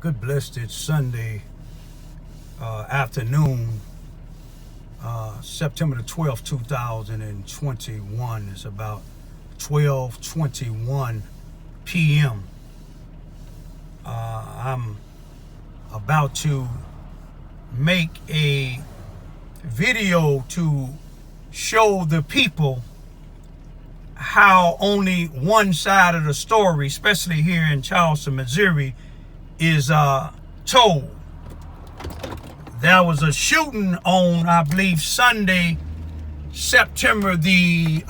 Good blessed Sunday afternoon, September the 12th, 2021. It's about 12:21 p.m. I'm about to make a video to show the people how only one side of the story, especially here in Charleston, Missouri, is told. There was a shooting on, I believe, Sunday, September the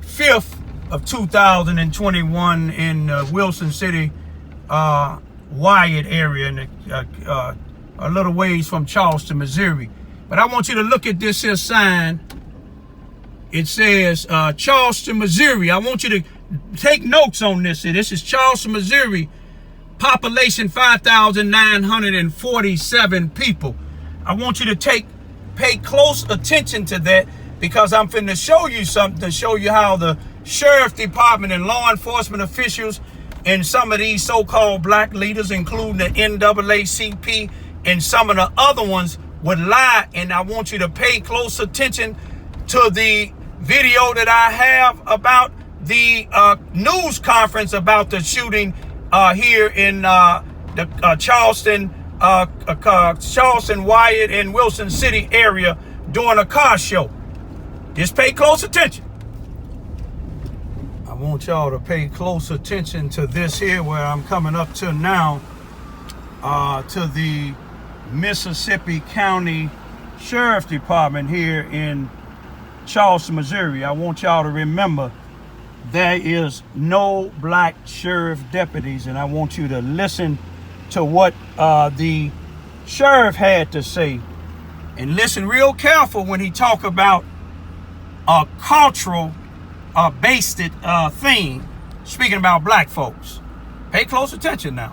5th of 2021 in Wilson City, Wyatt area, in a little ways from Charleston, Missouri. But I want you to look at this here sign. It says Charleston, Missouri. I want you to take notes on this. This is Charleston, Missouri. Population 5,947 people. I want you to pay close attention to that, because I'm finna show you something to show you how the sheriff department and law enforcement officials and some of these so-called black leaders, including the NAACP and some of the other ones, would lie. And I want you to pay close attention to the video that I have about the news conference about the shooting here in the Charleston, Wyatt, and Wilson City area during a car show. Just pay close attention. I want y'all to pay close attention to this here, where I'm coming up to now, to the Mississippi County Sheriff Department here in Charleston, Missouri. I want y'all to remember there is no black sheriff deputies, and I want you to listen to what the sheriff had to say, and listen real careful when he talk about a cultural based thing, speaking about black folks. Pay close attention now.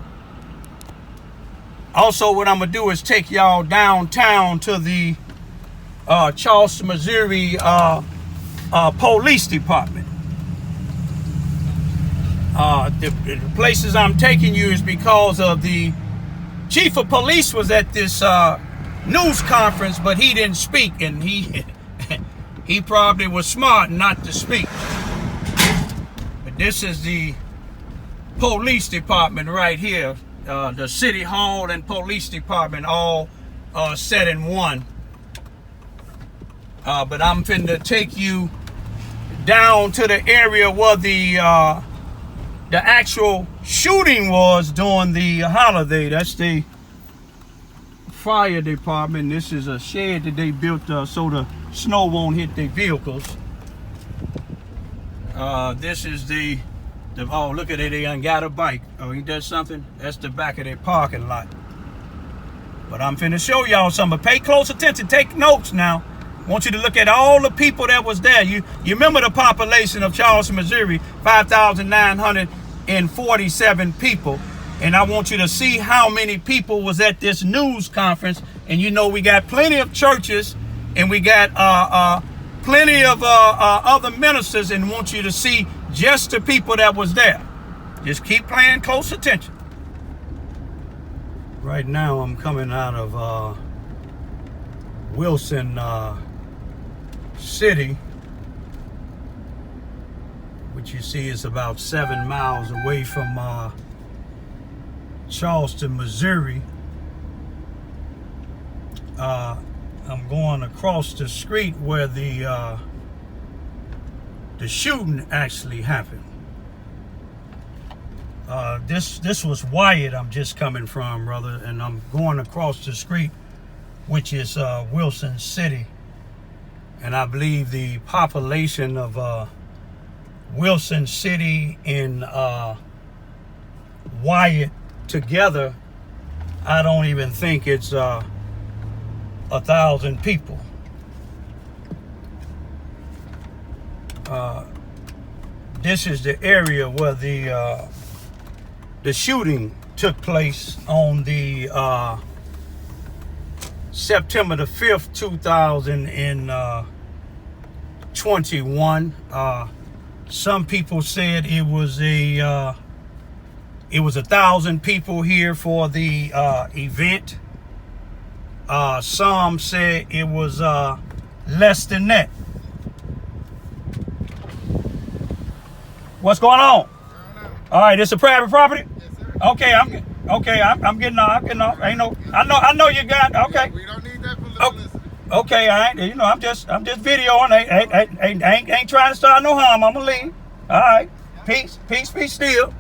Also, what I'm gonna do is take y'all downtown to the Charleston, Missouri Police Department. The places I'm taking you is because of the chief of police was at this news conference, but he didn't speak, and he probably was smart not to speak. But this is the police department right here, the city hall and police department all set in one. But I'm finna take you down to the area where the actual shooting was during the holiday. That's the fire department. This is a shed that they built so the snow won't hit their vehicles. This is the oh, look at it, they done got a bike. Oh, ain't that something? That's the back of their parking lot. But I'm finna show y'all something. Pay close attention, take notes now. I want you to look at all the people that was there. You remember the population of Charleston, Missouri, 5,947 people. And I want you to see how many people was at this news conference. And you know we got plenty of churches, and we got plenty of other ministers, and want you to see just the people that was there. Just keep paying close attention. Right now I'm coming out of Wilson City, which you see is about 7 miles away from Charleston, Missouri. I'm going across the street where the shooting actually happened. This was Wyatt I'm just coming from, brother, and I'm going across the street, which is Wilson City. And I believe the population of Wilson City and Wyatt together, I don't even think it's 1,000 people. This is the area where the shooting took place on the September the 5th, 2021. Some people said it was a it was 1,000 people here for the event. Some said it was less than that. What's going on? All right, it's a private property. Yes, sir. Okay, I'm getting off. Ain't no, I know you got. Okay. We don't need that for Oh, publicity. okay, I ain't. You know, I'm just videoing. Ain't trying to start no harm. I'ma leave. All right. Peace still.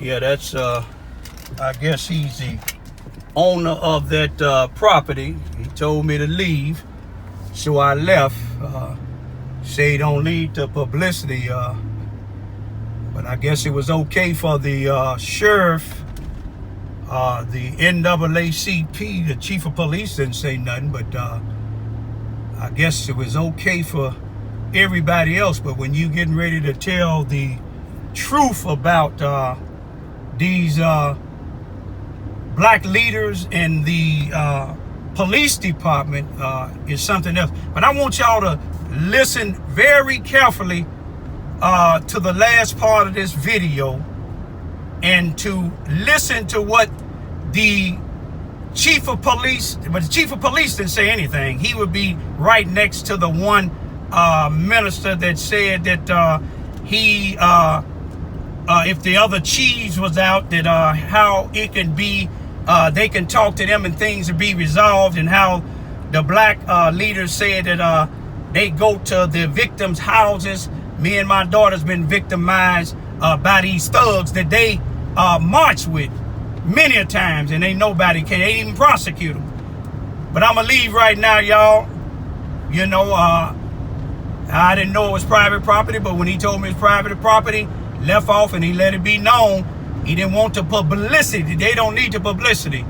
Yeah, that's I guess he's the owner of that property. He told me to leave, so I left. Say don't need the publicity, but I guess it was okay for the sheriff, the NAACP, the chief of police didn't say nothing, but I guess it was okay for everybody else. But when you getting ready to tell the truth about these black leaders and the police department is something else. But I want y'all to listen very carefully to the last part of this video and to listen to what the chief of police, but the chief of police didn't say anything. He would be right next to the one minister that said that he if the other chiefs was out, that how it can be, they can talk to them and things will be resolved, and how the black leaders said that they go to the victims' houses. Me and my daughter's been victimized by these thugs that they march with many a times, and ain't nobody can, they even prosecute them. But I'm gonna leave right now, y'all. You know, I didn't know it was private property, but when he told me it's private property, left off and he let it be known he didn't want the publicity. They don't need the publicity.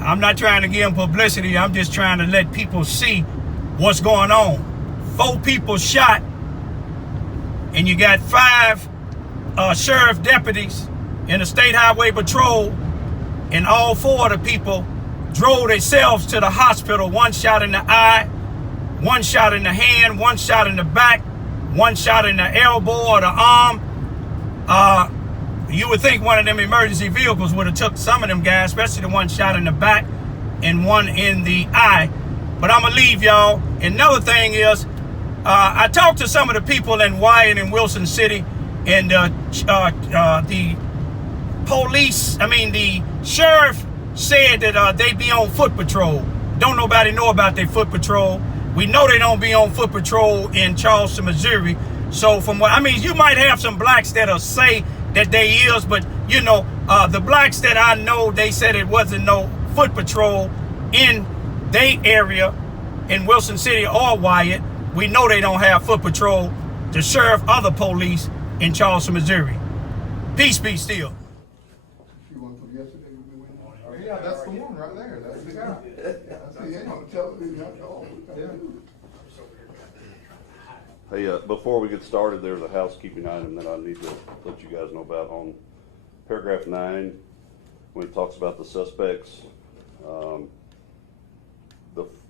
I'm not trying to give them publicity. I'm just trying to let people see what's going on. 4 people shot, and you got 5 sheriff deputies in the state highway patrol, and all 4 of the people drove themselves to the hospital. 1 shot in the eye, 1 shot in the hand, 1 shot in the back, 1 shot in the elbow or the arm. You would think one of them emergency vehicles would have took some of them guys, especially the 1 shot in the back and 1 in the eye. But I'm gonna leave y'all. Another thing is, I talked to some of the people in Wyatt and Wilson City, and the police, the sheriff said that they be on foot patrol. Don't nobody know about their foot patrol. We know they don't be on foot patrol in Charleston, Missouri. So from what, you might have some blacks that'll say that they is, but you know, the blacks that I know, they said it wasn't no foot patrol in their area in Wilson City or Wyatt. We know they don't have foot patrol. The sheriff, other police in Charleston, Missouri. Peace be still. You want from yesterday when we went? Oh, yeah, that's the one right there. That's the guy. That's on television. Yeah. Hey, before we get started, there's a housekeeping item that I need to let you guys know about. On paragraph 9, when it talks about the suspects,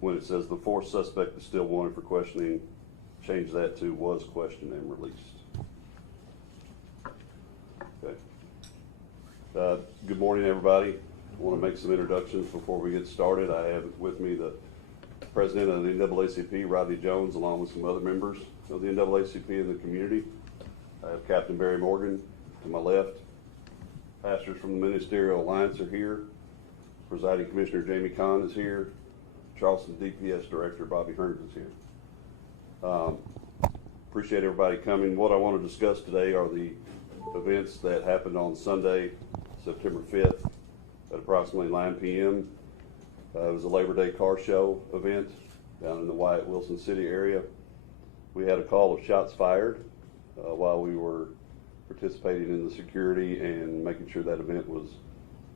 when it says the 4th suspect is still wanted for questioning, change that to was questioned and released. Okay. Good morning, everybody. I want to make some introductions before we get started. I have with me the president of the NAACP, Rodney Jones, along with some other members of the NAACP in the community. I have Captain Barry Morgan to my left. Pastors from the Ministerial Alliance are here. Presiding Commissioner Jamie Kahn is here. Charleston DPS Director Bobby Hearns is here. Appreciate everybody coming. What I want to discuss today are the events that happened on Sunday, September 5th at approximately 9 p.m. It was a Labor Day car show event down in the Wyatt Wilson City area. We had a call of shots fired while we were participating in the security and making sure that event was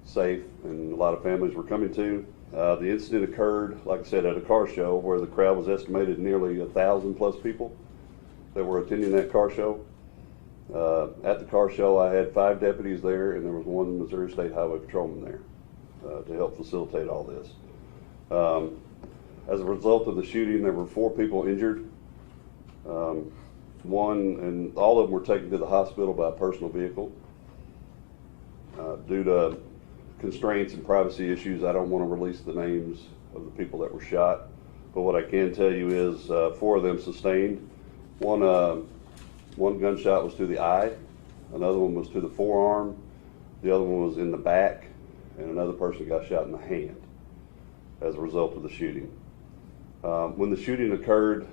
safe, and a lot of families were coming to. The incident occurred, like I said, at a car show where the crowd was estimated nearly 1,000+ people that were attending that car show. At the car show, I had 5 deputies there, and there was 1 Missouri State Highway Patrolman there to help facilitate all this. As a result of the shooting, there were 4 people injured. and all of them were taken to the hospital by a personal vehicle. Due to constraints and privacy issues, I don't want to release the names of the people that were shot. But what I can tell you is 4 of them sustained. One gunshot was to the eye, another one was to the forearm, the other one was in the back, and another person got shot in the hand as a result of the shooting. When the shooting occurred,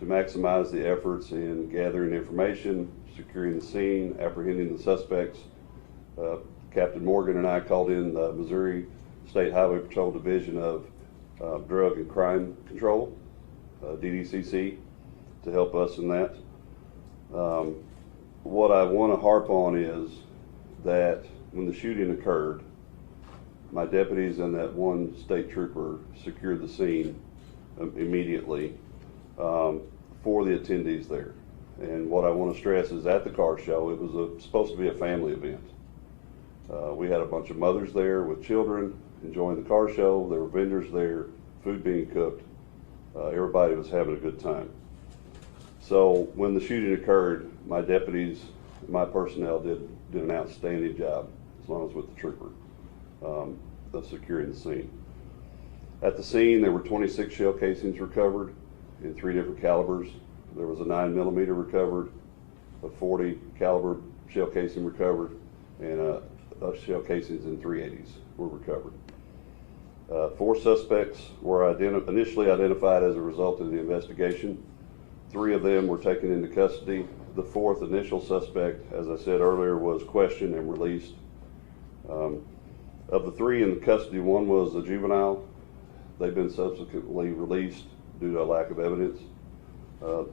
to maximize the efforts in gathering information, securing the scene, apprehending the suspects, Captain Morgan and I called in the Missouri State Highway Patrol Division of Drug and Crime Control, DDCC, to help us in that. What I want to harp on is that when the shooting occurred, my deputies and that one state trooper secured the scene immediately for the attendees there. And what I want to stress is at the car show, it was supposed to be a family event. We had a bunch of mothers there with children enjoying the car show. There were vendors there, food being cooked. Everybody was having a good time. So when the shooting occurred, my deputies, my personnel did an outstanding job, as long as with the trooper, of securing the scene. At the scene, there were 26 shell casings recovered in 3 different calibers. There was a 9mm recovered, a 40 caliber shell casing recovered, and shell casings in 380s were recovered. 4 suspects were initially identified as a result of the investigation. 3 of them were taken into custody. The 4th initial suspect, as I said earlier, was questioned and released. Of the 3 in custody, 1 was a juvenile. They've been subsequently released due to a lack of evidence.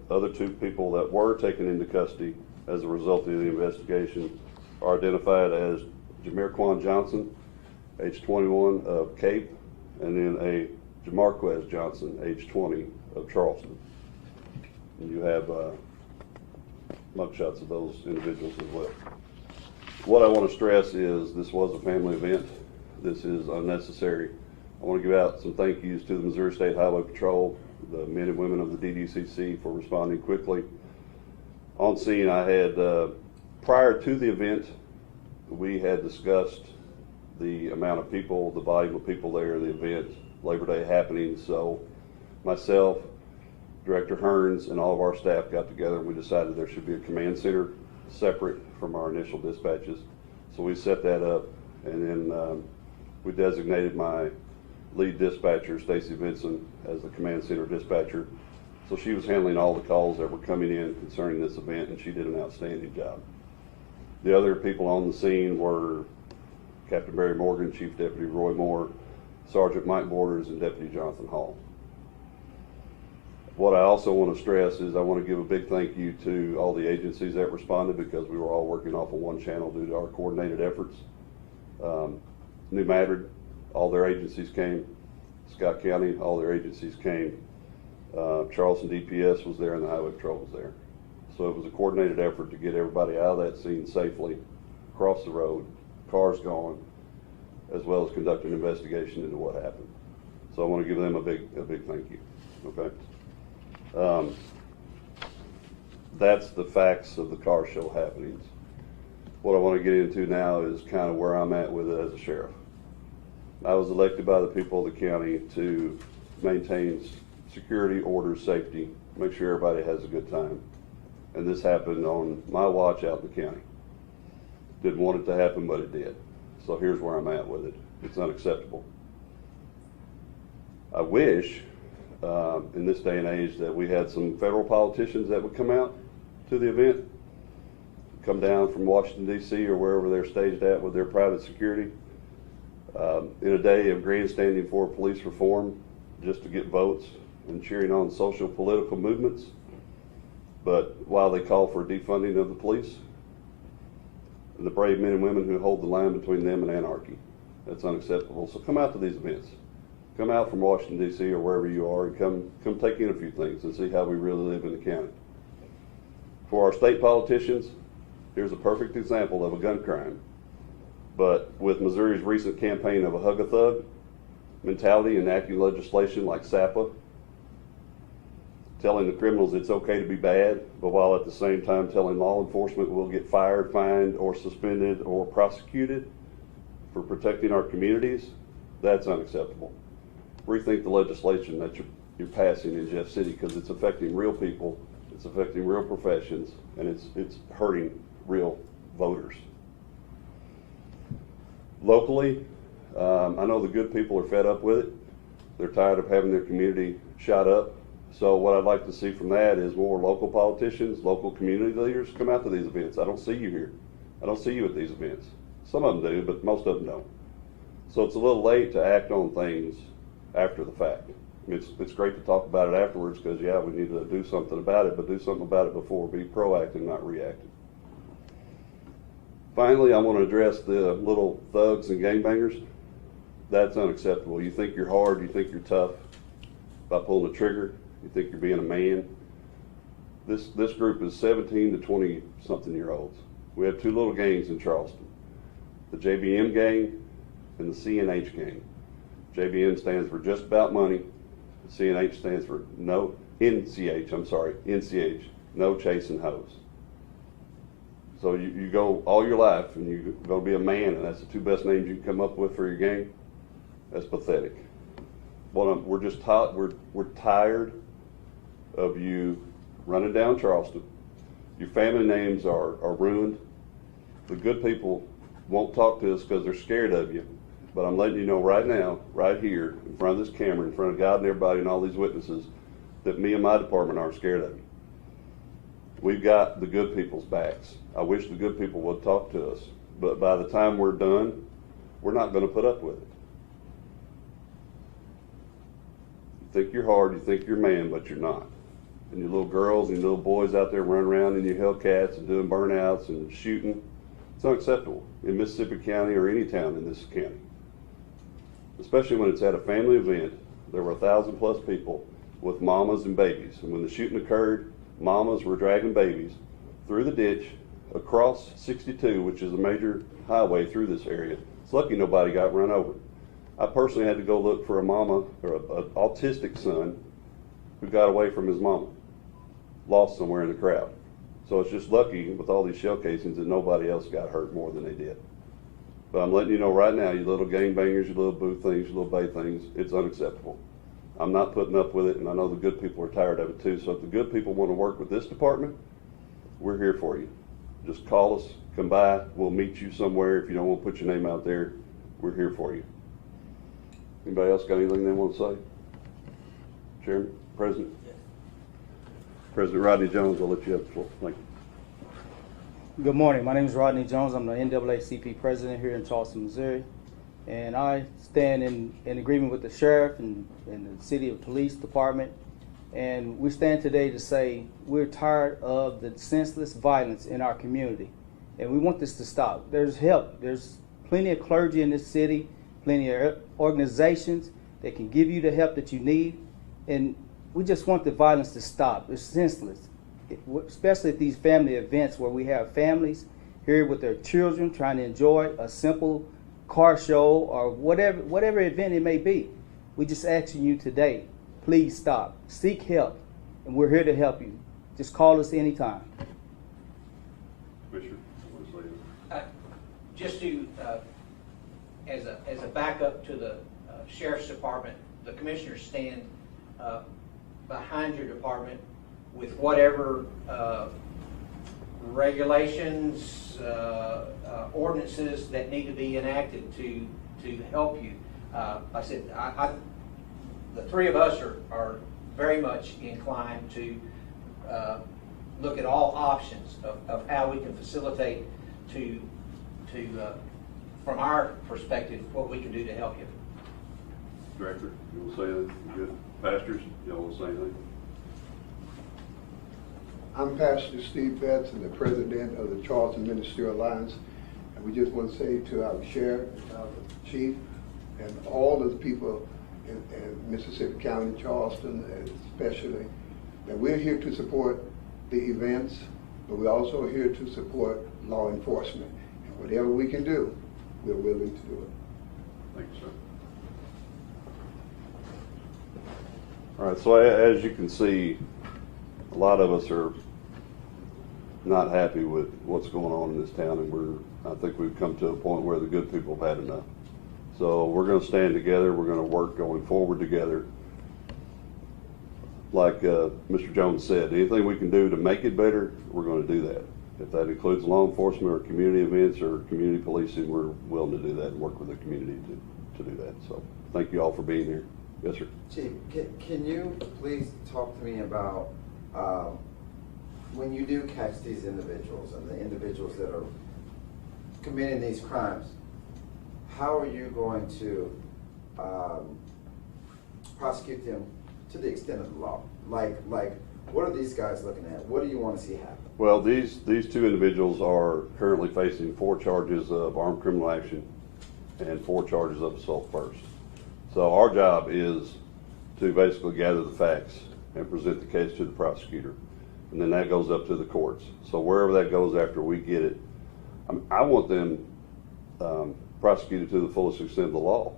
Other 2 people that were taken into custody as a result of the investigation are identified as Jamarquan Johnson, age 21, of Cape, and then a Jamarquez Johnson, age 20, of Charleston. And you have mugshots of those individuals as well. What I want to stress is this was a family event. This is unnecessary. I want to give out some thank yous to the Missouri State Highway Patrol, the men and women of the DDCC, for responding quickly. On scene, I had, prior to the event, we had discussed the amount of people, the volume of people there, the event, Labor Day happening. So myself, Director Hearns, and all of our staff got together and we decided there should be a command center separate from our initial dispatches. So we set that up, and then we designated my lead dispatcher, Stacy Vinson, as the command center dispatcher. So she was handling all the calls that were coming in concerning this event, and she did an outstanding job. The other people on the scene were Captain Barry Morgan, Chief Deputy Roy Moore, Sergeant Mike Borders, and Deputy Jonathan Hall. What I also want to stress is I want to give a big thank you to all the agencies that responded, because we were all working off of one channel due to our coordinated efforts. New Madrid, all their agencies came. Scott County, all their agencies came. Charleston DPS was there and the Highway Patrol was there. So it was a coordinated effort to get everybody out of that scene safely, across the road, cars gone, as well as conduct an investigation into what happened. So I want to give them a big thank you, okay? That's the facts of the car show happenings. What I want to get into now is kind of where I'm at with it as a sheriff. I was elected by the people of the county to maintain security, order, safety, make sure everybody has a good time. And this happened on my watch out in the county. Didn't want it to happen, but it did. So here's where I'm at with it. It's unacceptable. I wish, in this day and age, that we had some federal politicians that would come out to the event, come down from Washington, D.C. or wherever they're staged at with their private security, in a day of grandstanding for police reform, just to get votes and cheering on social political movements. But while they call for defunding of the police, and the brave men and women who hold the line between them and anarchy, that's unacceptable. So come out to these events. Come out from Washington, D.C. or wherever you are, and come take in a few things and see how we really live in the county. For our state politicians, here's a perfect example of a gun crime. But with Missouri's recent campaign of a hug-a-thug mentality, enacting legislation like SAPA telling the criminals it's okay to be bad, but while at the same time telling law enforcement we'll get fired, fined, or suspended, or prosecuted for protecting our communities, that's unacceptable. Rethink the legislation that you're passing in Jeff City, because it's affecting real people, it's affecting real professions, and it's hurting real voters. Locally, I know the good people are fed up with it. They're tired of having their community shot up. So what I'd like to see from that is more local politicians, local community leaders come out to these events. I don't see you here. I don't see you at these events. Some of them do, but most of them don't. So it's a little late to act on things after the fact. It's great to talk about it afterwards because, yeah, we need to do something about it, but do something about it before. Be proactive, not reactive. Finally, I want to address the little thugs and gangbangers. That's unacceptable. You think you're hard, you think you're tough by pulling the trigger, you think you're being a man. This group is 17 to 20 something year olds. We have two little gangs in Charleston, the JBM gang and the CNH gang. JBM stands for just about money. CNH stands for NCH, no chasing hoes. So you go all your life and you're going to be a man, and that's the two best names you can come up with for your gang. That's pathetic. Well, we're tired of you running down Charleston. Your family names are ruined. The good people won't talk to us because they're scared of you. But I'm letting you know right now, right here, in front of this camera, in front of God and everybody and all these witnesses, that me and my department aren't scared of you. We've got the good people's backs. I wish the good people would talk to us. But by the time we're done, we're not going to put up with it. You think you're hard, you think you're a man, but you're not. And your little girls and your little boys out there running around in your Hellcats and doing burnouts and shooting, it's unacceptable in Mississippi County or any town in this county. Especially when it's at a family event. There were 1,000+ people with mamas and babies. And when the shooting occurred, mamas were dragging babies through the ditch, across 62, which is a major highway through this area. It's lucky nobody got run over. I personally had to go look for a mama, or an autistic son, who got away from his mama, lost somewhere in the crowd. So it's just lucky with all these shell casings that nobody else got hurt more than they did. But I'm letting you know right now, you little gangbangers, you little boo things, you little bay things, it's unacceptable. I'm not putting up with it, and I know the good people are tired of it too. So if the good people want to work with this department, we're here for you. Just call us, come by, we'll meet you somewhere. If you don't want to put your name out there, we're here for you. Anybody else got anything they want to say? Chairman, President? Yes. President Rodney Jones, I'll let you have the floor. Thank you. Good morning. My name is Rodney Jones. I'm the NAACP president here in Charleston, Missouri. And I stand in agreement with the sheriff and the city police department. And we stand today to say we're tired of the senseless violence in our community. And we want this to stop. There's help. There's plenty of clergy in this city, plenty of organizations that can give you the help that you need. And we just want the violence to stop. It's senseless. Especially at these family events where we have families here with their children trying to enjoy a simple car show or whatever event it may be. We just asking you today, please stop. Seek help, and we're here to help you. Just call us anytime. Commissioner, just to, as a backup to the sheriff's department, the commissioners stand behind your department with whatever regulations, ordinances that need to be enacted to help you. Like I said, the three of us are very much inclined to look at all options of how we can facilitate to from our perspective, what we can do to help you. Director, you want to say anything? Good. Pastors, y'all want to say anything? I'm Pastor Steve Betts, and the president of the Charleston Ministerial Alliance. And we just want to say to our sheriff, our chief, and all of the people in Mississippi County, Charleston, especially, that we're here to support the events, but we're also here to support law enforcement. And whatever we can do, we're willing to do it. Thank you, sir. All right, so as you can see, a lot of us are not happy with what's going on in this town, and I think we've come to a point where the good people have had enough. So we're gonna stand together, we're gonna work going forward together. Like Mr. Jones said, anything we can do to make it better, we're gonna do that. If that includes law enforcement or community events or community policing, we're willing to do that and work with the community to do that. So thank you all for being here. Yes, sir. Chief, can you please talk to me about when you do catch these individuals and the individuals that are committing these crimes, how are you going to prosecute them to the extent of the law? Like, what are these guys looking at? What do you want to see happen? Well, these two individuals are currently facing 4 charges of armed criminal action and 4 charges of assault first. So our job is to basically gather the facts and present the case to the prosecutor. And then that goes up to the courts. So wherever that goes after we get it, I want them prosecuted to the fullest extent of the law.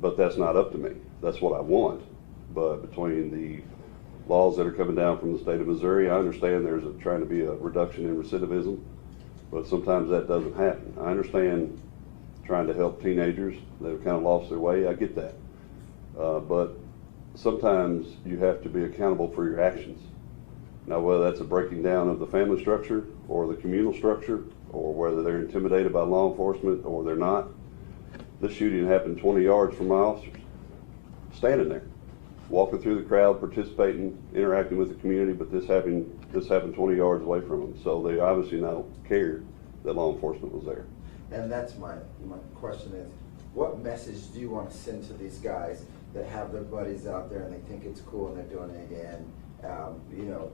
But that's not up to me. That's what I want. But between the laws that are coming down from the state of Missouri, I understand there's trying to be a reduction in recidivism, but sometimes that doesn't happen. I understand trying to help teenagers that have kind of lost their way. I get that. But sometimes you have to be accountable for your actions. Now, whether that's a breaking down of the family structure or the communal structure, or whether they're intimidated by law enforcement or they're not. This shooting happened 20 yards from my officers, standing there, walking through the crowd, participating, interacting with the community, but this happened 20 yards away from them. So they obviously not cared that law enforcement was there. And that's my question is, what message do you want to send to these guys that have their buddies out there and they think it's cool and they're doing it again? You know,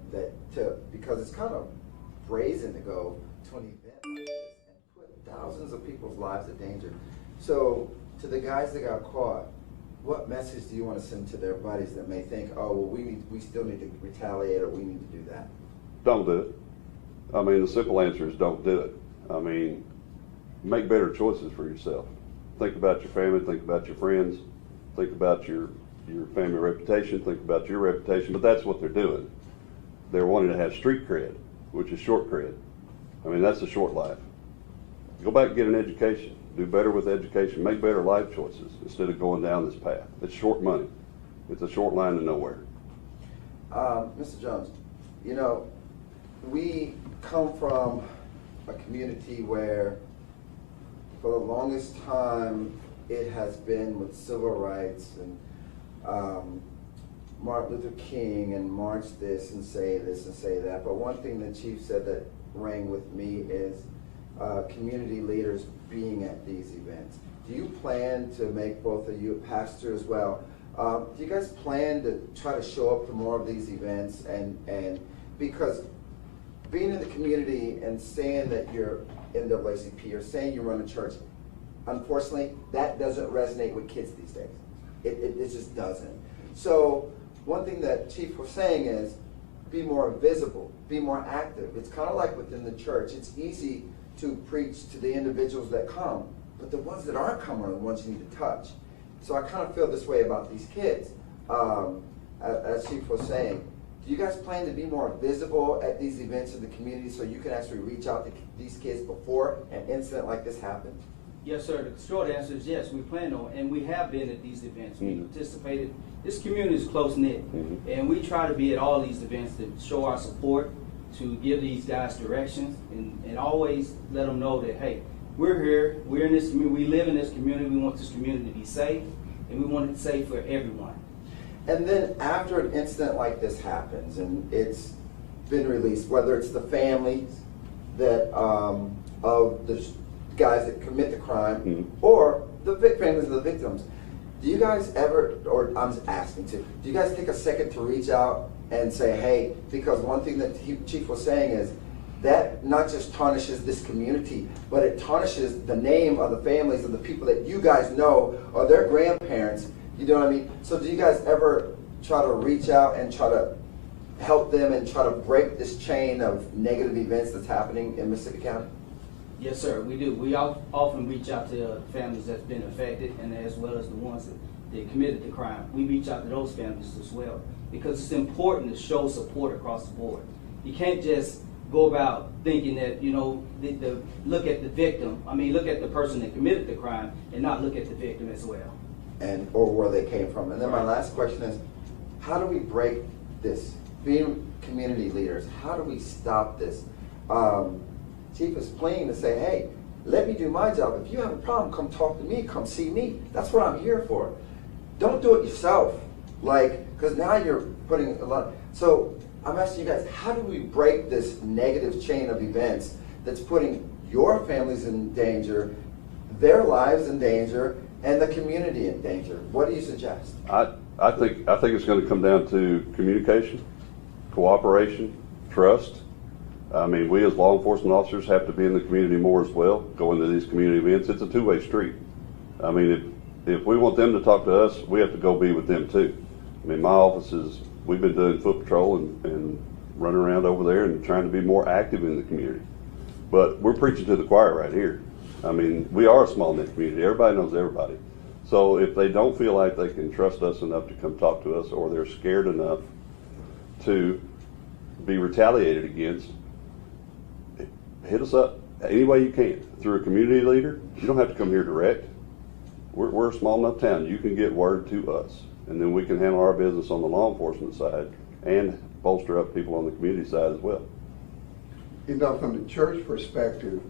because it's kind of brazen to go to an event like this and put thousands of people's lives in danger. So to the guys that got caught, what message do you want to send to their buddies that may think, oh, well, we still need to retaliate or we need to do that? Don't do it. I mean, the simple answer is don't do it. I mean, make better choices for yourself. Think about your family, think about your friends, think about your family reputation, think about your reputation, but that's what they're doing. They're wanting to have street cred, which is short cred. I mean, that's a short life. Go back and get an education. Do better with education. Make better life choices instead of going down this path. It's short money. It's a short line to nowhere. Mr. Jones, you know, we come from a community where for the longest time it has been with civil rights and Martin Luther King and march this and say that. But one thing the chief said that rang with me is community leaders being at these events. Do you plan to make both of you a pastor as well? Do you guys plan to try to show up to more of these events? And because being in the community and saying that you're NAACP or saying you run a church, unfortunately, that doesn't resonate with kids these days. It just doesn't. So one thing that Chief was saying is be more visible, be more active. It's kind of like within the church. It's easy to preach to the individuals that come, but the ones that aren't coming are the ones you need to touch. So I kind of feel this way about these kids. As Chief was saying, do you guys plan to be more visible at these events in the community so you can actually reach out to these kids before an incident like this happens? Yes, sir. The short answer is yes, we plan on, and we have been at these events. We participated. This community is close-knit, and we try to be at all these events to show our support, to give these guys directions, and always let them know that, hey, we're here, we're in this community, we live in this community, we want this community to be safe, and we want it safe for everyone. And then after an incident like this happens, and it's been released, whether it's the families that of the guys that commit the crime, or the families of the victims, do you guys ever, or I'm just asking too, do you guys take a second to reach out and say, hey, because one thing that Chief was saying is that not just tarnishes this community, but it tarnishes the name of the families of the people that you guys know or their grandparents, you know what I mean? So do you guys ever try to reach out and try to help them and try to break this chain of negative events that's happening in Mississippi County? Yes, sir, we do. We often reach out to families that's been affected, and as well as the ones that committed the crime. We reach out to those families as well. because it's important to show support across the board. You can't just go about thinking that, you know, look at the victim, look at the person that committed the crime and not look at the victim as well. Or where they came from. And then my last question is, how do we break this? Being community leaders, how do we stop this? Chief is playing to say, hey, let me do my job. If you have a problem, come talk to me, come see me. That's what I'm here for. Don't do it yourself. Because now you're putting a lot. So I'm asking you guys, how do we break this negative chain of events that's putting your families in danger, their lives in danger, and the community in danger? What do you suggest? I think it's going to come down to communication, cooperation, trust. We as law enforcement officers have to be in the community more as well, go into these community events. It's a two-way street. If we want them to talk to us, we have to go be with them too. My office we've been doing foot patrol and running around over there and trying to be more active in the community. But we're preaching to the choir right here. We are a small knit community. Everybody knows everybody. So if they don't feel like they can trust us enough to come talk to us, or they're scared enough to be retaliated against, hit us up any way you can. Through a community leader, you don't have to come here direct. We're a small enough town. You can get word to us, and then we can handle our business on the law enforcement side and bolster up people on the community side as well. From the church perspective,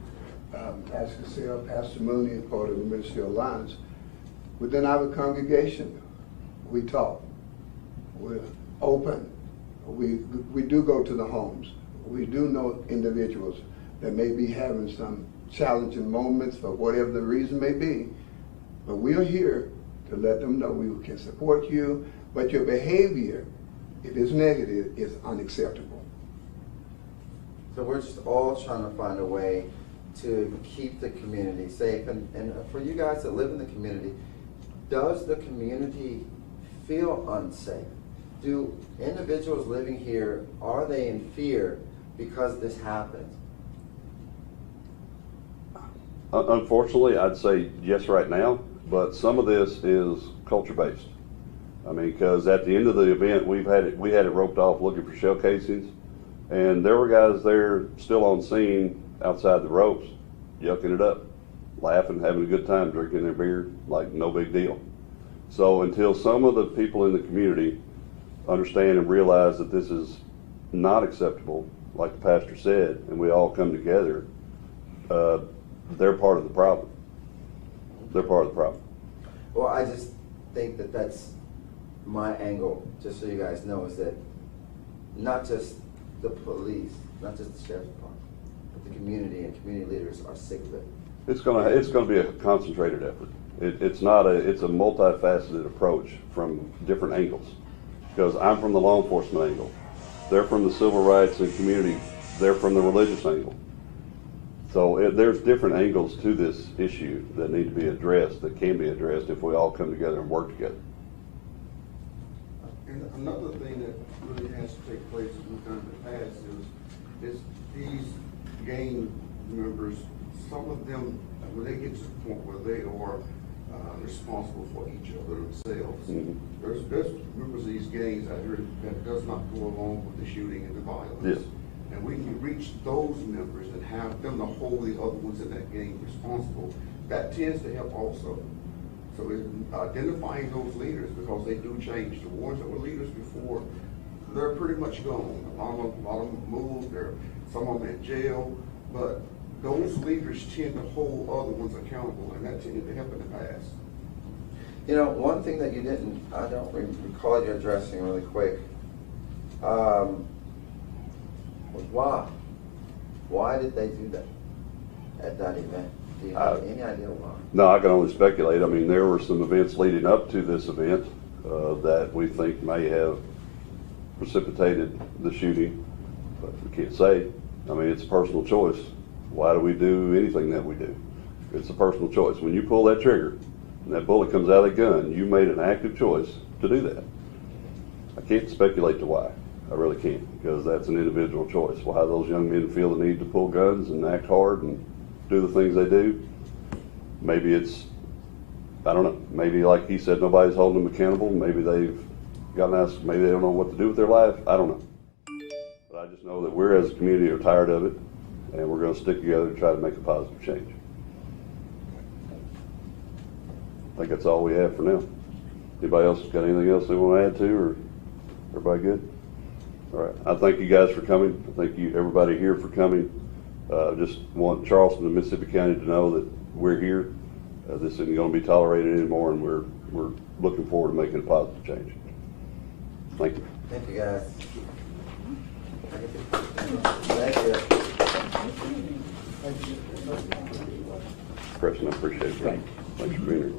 Pastor Cassell, Pastor Mooney, and part of the Ministry Alliance, within our congregation, we talk. We're open. We do go to the homes. We do know individuals that may be having some challenging moments for whatever the reason may be, but we are here to let them know we can support you, but your behavior, if it's negative, is unacceptable. So we're just all trying to find a way to keep the community safe. And for you guys that live in the community, does the community feel unsafe? Do individuals living here, are they in fear because this happens? Unfortunately, I'd say yes right now, but some of this is culture-based. Because at the end of the event, we had it roped off looking for shell casings, and there were guys there still on scene outside the ropes, yucking it up, laughing, having a good time, drinking their beer, like no big deal. So until some of the people in the community understand and realize that this is not acceptable, like the pastor said, and we all come together, they're part of the problem. They're part of the problem. Well, I just think that that's my angle, just so you guys know, is that not just the police, not just the sheriff's department, but the community and community leaders are sick of it. It's gonna be a concentrated effort. It's a multifaceted approach from different angles. Because I'm from the law enforcement angle, they're from the civil rights and community, they're from the religious angle. So there's different angles to this issue that need to be addressed, that can be addressed if we all come together and work together. And another thing that really has to take place in the past is these gang members, some of them, when they get to the point where they are responsible for each other themselves, there's members of these gangs out here that does not go along with the shooting and the violence. Yes. And we can reach those members and have them to hold the other ones in that gang responsible. That tends to help also. So it's identifying those leaders, because they do change. The ones that were leaders before, they're pretty much gone. A lot of them moved, some of them in jail, but those leaders tend to hold other ones accountable, and that tended to help in the past. You know, one thing that I don't recall you addressing really quick, was why? Why did they do that at that event? Do you have any idea why? No, I can only speculate. There were some events leading up to this event that we think may have precipitated the shooting, but we can't say. It's a personal choice. Why do we do anything that we do? It's a personal choice. When you pull that trigger and that bullet comes out of the gun, you made an active choice to do that. I can't speculate to why. I really can't, because that's an individual choice. Why those young men feel the need to pull guns and act hard and do the things they do. Maybe it's, I don't know, maybe like he said, nobody's holding them accountable. Maybe they've God knows, maybe they don't know what to do with their life, I don't know. But I just know that we're, as a community, are tired of it, and we're gonna stick together and try to make a positive change. I think that's all we have for now. Anybody else got anything else they wanna add to, or everybody good? All right, I thank you guys for coming. I thank you, everybody here, for coming. Just want Charleston and Mississippi County to know that we're here. This isn't gonna be tolerated anymore, and we're looking forward to making a positive change. Thank you. Thank you, guys. Thank you. Preston, I appreciate it. Thanks for being here.